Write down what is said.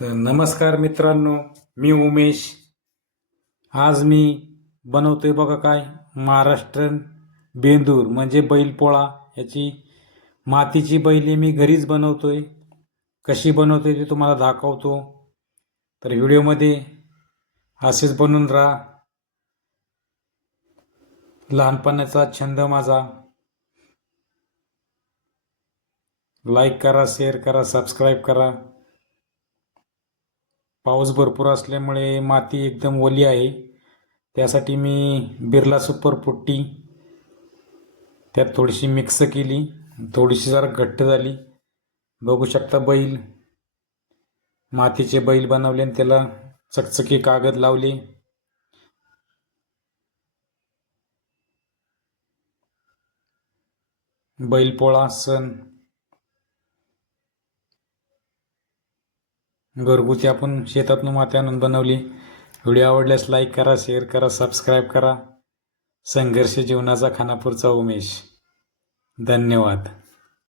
तर नमस्कार मित्रांनो, मी उमेश. आज मी बनवतोय बघा काय, महाराष्ट्रीयन बेंदूर म्हणजे बैलपोळा. याची मातीची बैले मी घरीच बनवतोय. कशी बनवतोय ते तुम्हाला दाखवतो. तर व्हिडिओमध्ये असेच बनवून राहा. लहानपणाचा छंद माझा. लाईक करा, शेअर करा, सबस्क्राईब करा. पाऊस भरपूर असल्यामुळे माती एकदम ओली आहे. त्यासाठी मी बिर्ला सुपर पुट्टी त्यात थोडीशी मिक्स केली, थोडीशी जरा घट्ट झाली. बघू शकता बैल, मातीचे बैल बनवले आणि त्याला चकचकी कागद लावले. बैलपोळा सण घरगुती आपण शेतातून माती आणून बनवली. व्हिडिओ आवडल्यास लाईक करा, शेअर करा, सबस्क्राईब करा. संघर्ष जीवनाचा खानापूरचा उमेश. धन्यवाद.